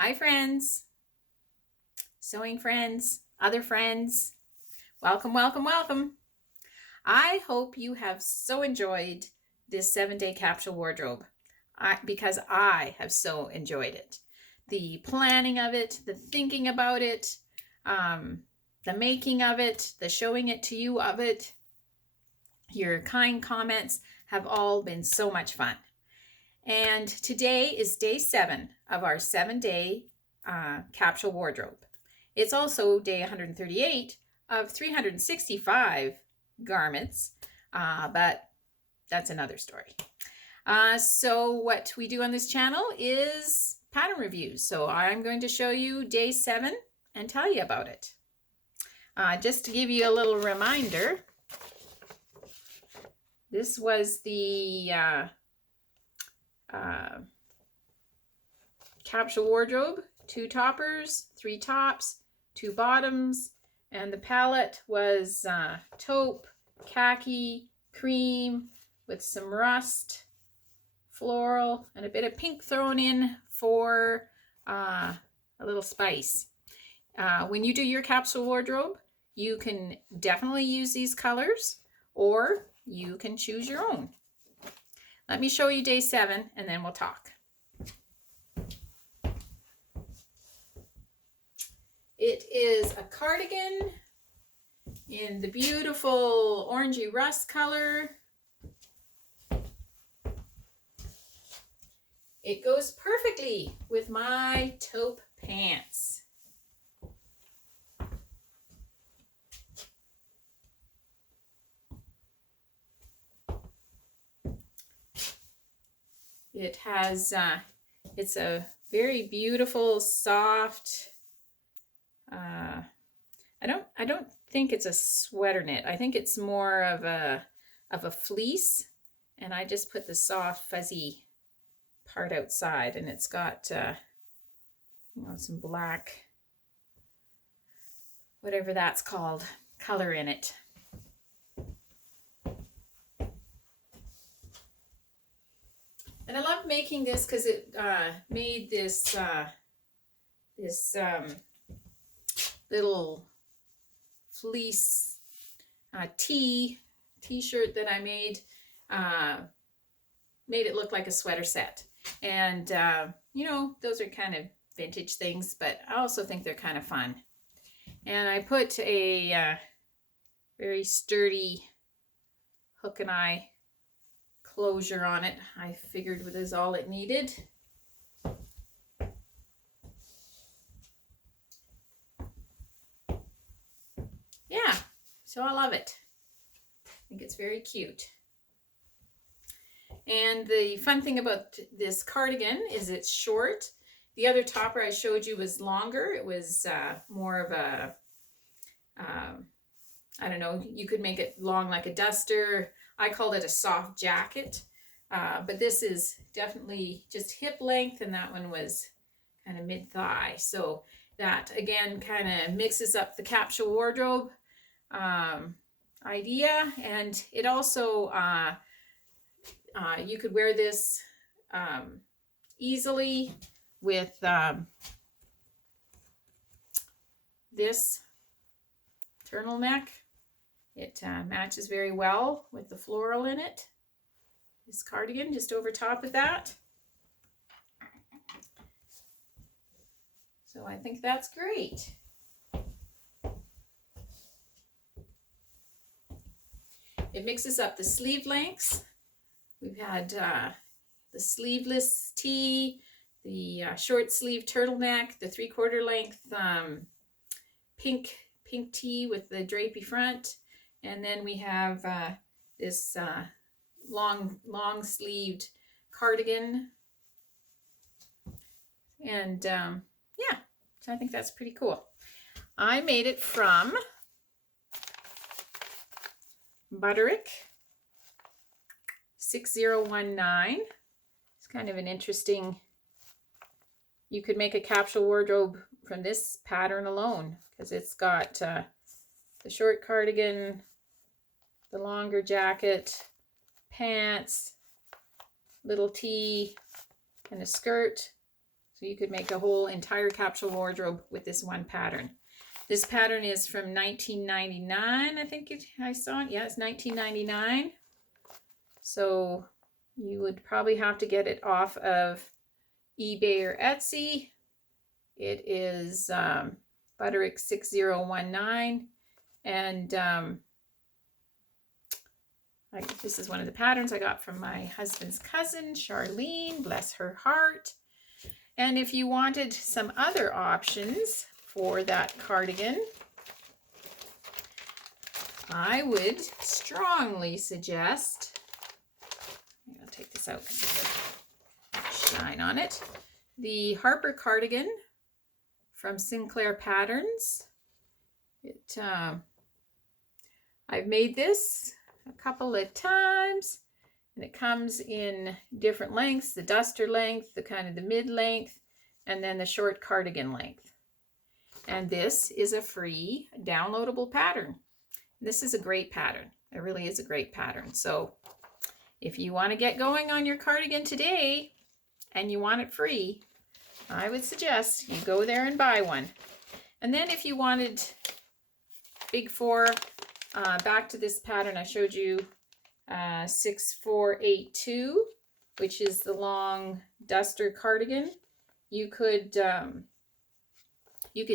Hi friends, sewing friends, other friends. Welcome, welcome, welcome. I hope you have so enjoyed this 7-day capsule wardrobe because I have so enjoyed it. The planning of it, the thinking about it, the making of it, the showing it to you of it. Your kind comments have all been so much fun. And today is day 7 of our 7-day capsule wardrobe. It's also day 138 of 365 garments, but that's another story. So what we do on this channel is pattern reviews. So I'm going to show you day 7 and tell you about it. Just to give you a little reminder, this was the capsule wardrobe, 2 toppers, 3 tops, 2 bottoms, and the palette was taupe, khaki, cream with some rust, floral, and a bit of pink thrown in for a little spice. When you do your capsule wardrobe, you can definitely use these colors, or you can choose your own. Let me show you day 7 and then we'll talk. It is a cardigan in the beautiful orangey rust color. It goes perfectly with my taupe pants. It has, it's a very beautiful, soft, I don't think it's a sweater knit. I think it's more of a fleece, and I just put the soft, fuzzy part outside, and it's got, you know, some black, whatever that's called, color in it. And I love making this because it made this little fleece t-shirt that I made it look like a sweater set. And you know, those are kind of vintage things, but I also think they're kind of fun. And I put a very sturdy hook and eye closure on it. I figured it was all it needed. Yeah, so I love it. I think it's very cute. And the fun thing about this cardigan is it's short. The other topper I showed you was longer. It was more of a, I don't know, you could make it long like a duster. I called it a soft jacket. But this is definitely just hip length, and that one was kind of mid-thigh. So that, again, kind of mixes up the capsule wardrobe idea. And it also, you could wear this easily with this turtleneck. It matches very well with the floral in it. This cardigan just over top of that. So I think that's great. It mixes up the sleeve lengths. We've had the sleeveless tee, the short sleeve turtleneck, the 3/4 length pink tee with the drapey front, and then we have this long sleeved cardigan. And yeah, so I think that's pretty cool. I made it from Butterick 6019. It's kind of an interesting, you could make a capsule wardrobe from this pattern alone, because it's got the short cardigan, the longer jacket, pants, little tee, and a skirt. So you could make a whole entire capsule wardrobe with this one pattern. This pattern is from 1999, I think I saw it. Yeah, it's 1999. So you would probably have to get it off of eBay or Etsy. It is Butterick 6019, and this is one of the patterns I got from my husband's cousin, Charlene, bless her heart. And if you wanted some other options for that cardigan, I would strongly suggest, I'll take this out because there's shine on it, the Harper cardigan from Sinclair Patterns. I've made this a couple of times, and it comes in different lengths, the duster length, the kind of the mid length, and then the short cardigan length. And this is a free downloadable pattern. This is a great pattern. It really is a great pattern. So if you want to get going on your cardigan today and you want it free, I would suggest you go there and buy one. And then if you wanted big four, back to this pattern I showed you, 6482, which is the long duster cardigan, you could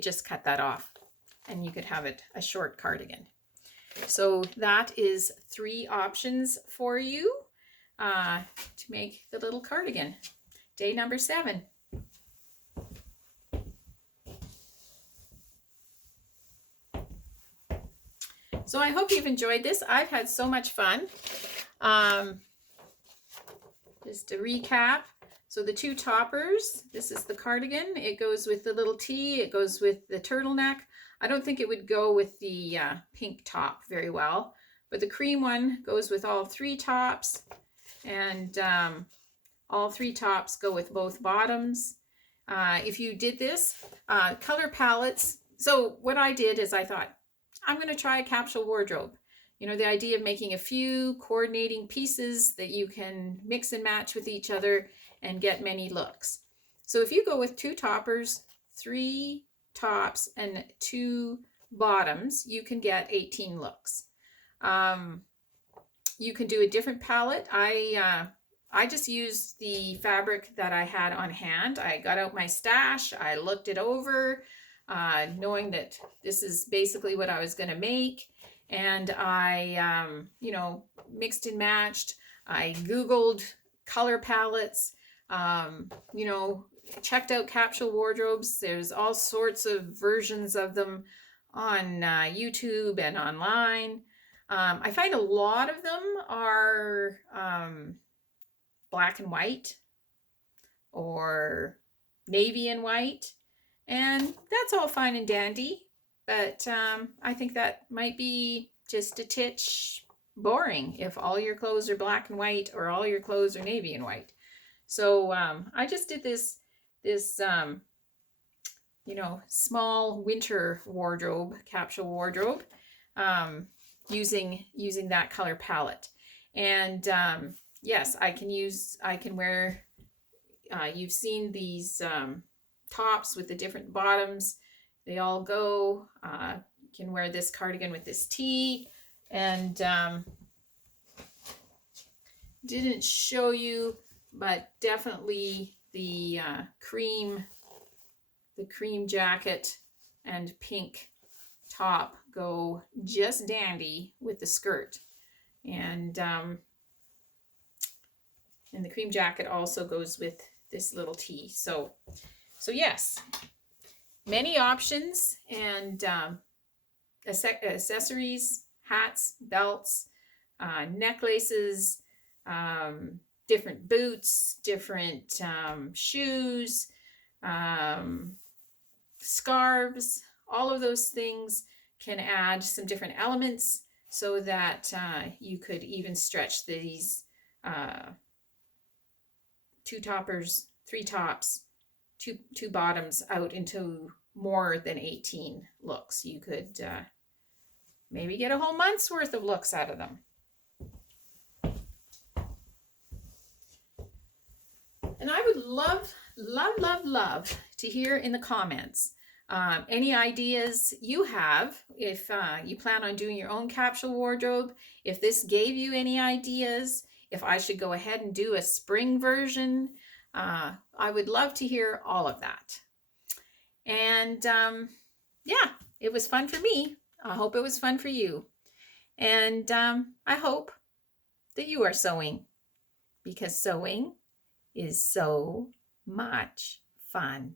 just cut that off and you could have it a short cardigan. So that is 3 options for you to make the little cardigan. Day number 7. So I hope you've enjoyed this. I've had so much fun. Just to recap, so the 2 toppers, this is the cardigan. It goes with the little tee. It goes with the turtleneck. I don't think it would go with the pink top very well, but the cream one goes with all 3 tops, and all 3 tops go with both bottoms. If you did this, color palettes. So what I did is I thought, I'm going to try a capsule wardrobe. You know, the idea of making a few coordinating pieces that you can mix and match with each other and get many looks. So if you go with 2 toppers, 3 tops, and 2 bottoms, you can get 18 looks. You can do a different palette. I just used the fabric that I had on hand. I got out my stash. I looked it over, knowing that this is basically what I was going to make. And I, you know, mixed and matched. I Googled color palettes, you know, checked out capsule wardrobes. There's all sorts of versions of them on YouTube and online. I find a lot of them are black and white or navy and white. And that's all fine and dandy, but I think that might be just a titch boring if all your clothes are black and white or all your clothes are navy and white. So I just did this you know, small winter wardrobe, capsule wardrobe, using that color palette. And yes, I can wear, you've seen these tops with the different bottoms. They all go. You can wear this cardigan with this tee. And didn't show you, but definitely the cream jacket and pink top go just dandy with the skirt. And the cream jacket also goes with this little tee. So yes, many options, and accessories, hats, belts, necklaces, different boots, different shoes, scarves. All of those things can add some different elements so that you could even stretch these 2 toppers, 3 tops, two bottoms out into more than 18 looks. You could maybe get a whole month's worth of looks out of them. And I would love love to hear in the comments any ideas you have if you plan on doing your own capsule wardrobe, if this gave you any ideas, if I should go ahead and do a spring version. I would love to hear all of that. And yeah, it was fun for me. I hope it was fun for you. And I hope that you are sewing, because sewing is so much fun.